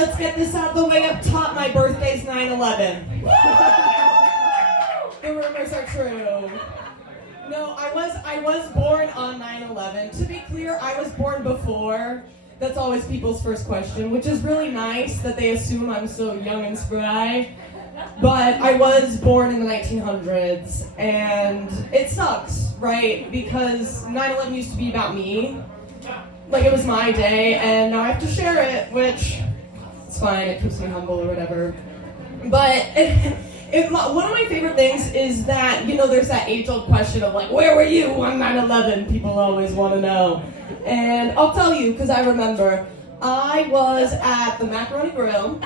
let's get this out of the way up top. My birthday's 9/11. The rumors are true. No, I was born on 9/11. To be clear, I was born before. That's always people's first question, which is really nice that they assume I'm so young and spry. But I was born in the 1900s, and it sucks, right? Because 9/11 used to be about me. Like, it was my day, and now I have to share it, which, it's fine, it keeps me humble or whatever. But one of my favorite things is that, you know, there's that age-old question of, like, where were you on 9/11? People always want to know. And I'll tell you, because I remember, I was at the Macaroni Grill.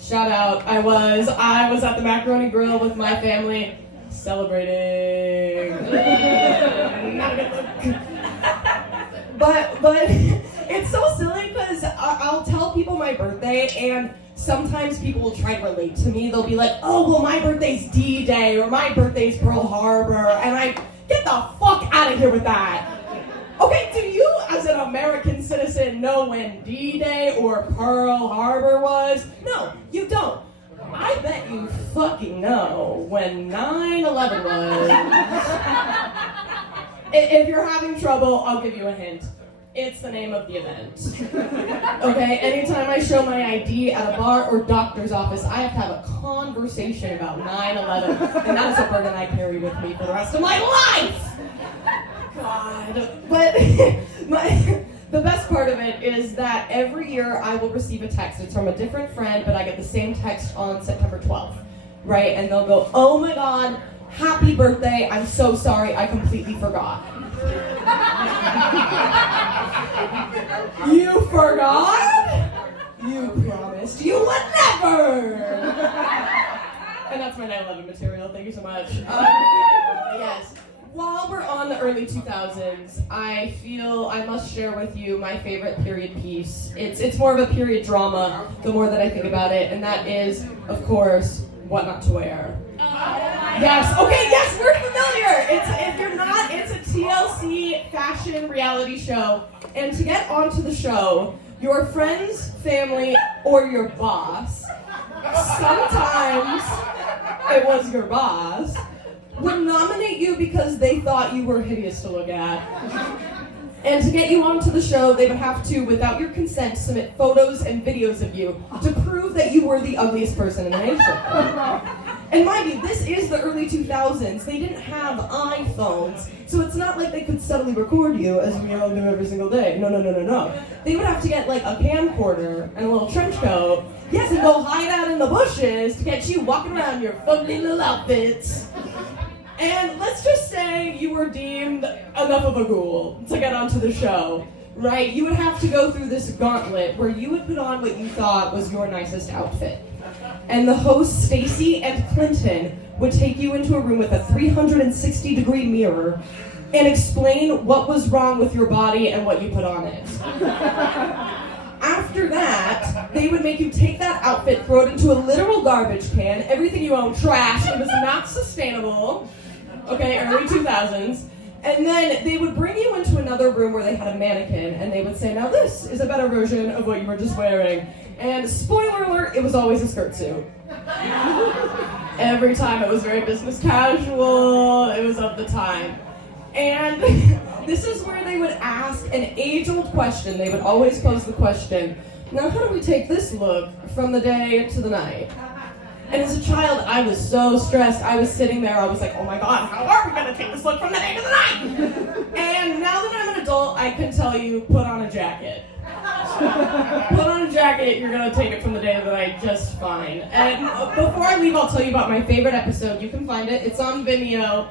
Shout out, I was at the Macaroni Grill with my family, celebrating. Not a good look. But it's so silly because I'll tell people my birthday, and sometimes people will try to relate to me. They'll be like, oh, well, my birthday's D-Day, or my birthday's Pearl Harbor, and I get the fuck out of here with that. Okay, do you, as an American citizen, know when D-Day or Pearl Harbor was? No, you don't. I bet you fucking know when 9/11 was. If you're having trouble, I'll give you a hint. It's the name of the event. Okay, anytime I show my ID at a bar or doctor's office, I have to have a conversation about 9/11, and that is a burden I carry with me for the rest of my life! God. But the best part of it is that every year I will receive a text. It's from a different friend, but I get the same text on September 12th, right? And they'll go, oh my God, happy birthday, I'm so sorry, I completely forgot. You forgot? You promised you would never! And that's my 9/11 material, thank you so much. Yes. While we're on the early 2000s, I feel I must share with you my favorite period piece. It's more of a period drama, the more that I think about it, and that is, of course, What Not to Wear. Yes, okay, yes, we're familiar. If you're not, it's a TLC fashion reality show. And to get onto the show, your friends, family, or your boss, sometimes it was your boss, would nominate you because they thought you were hideous to look at. And to get you onto the show, they would have to, without your consent, submit photos and videos of you to prove that you were the ugliest person in the nation. And mind you, this is the early 2000s. They didn't have iPhones, so it's not like they could subtly record you as we all do every single day. No. They would have to get like a camcorder and a little trench coat, yes, and go hide out in the bushes to get you walking around in your fugly little outfits. And let's just say you were deemed enough of a ghoul to get onto the show, right? You would have to go through this gauntlet where you would put on what you thought was your nicest outfit. And the hosts, Stacy and Clinton, would take you into a room with a 360-degree mirror and explain what was wrong with your body and what you put on it. After that, they would make you take that outfit, throw it into a literal garbage can, everything you own, trash, it was not sustainable, okay, early 2000s, and then they would bring you into another room where they had a mannequin, and they would say, now this is a better version of what you were just wearing, and spoiler alert, it was always a skirt suit. Every time it was very business casual, it was of the time. And this is where they would ask an age-old question. They would always pose the question, now how do we take this look from the day to the night? And as a child, I was so stressed. I was sitting there, I was like, oh my God, how are we gonna take this look from the day to the night? And now that I'm an adult, I can tell you, put on a jacket. Put on a jacket, you're gonna take it from the day to the night just fine. And before I leave, I'll tell you about my favorite episode. You can find it, it's on Vimeo.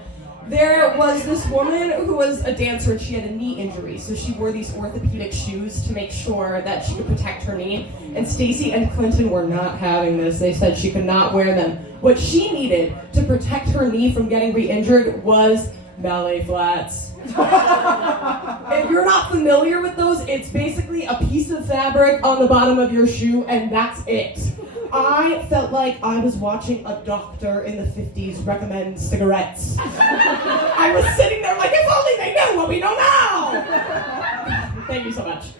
There was this woman who was a dancer and she had a knee injury, so she wore these orthopedic shoes to make sure that she could protect her knee. And Stacy and Clinton were not having this. They said she could not wear them. What she needed to protect her knee from getting re-injured was ballet flats. If you're not familiar with those, it's basically a piece of fabric on the bottom of your shoe, and that's it. I felt like I was watching a doctor in the 50s recommend cigarettes. I was sitting there like, if only they knew what we know now! Thank you so much.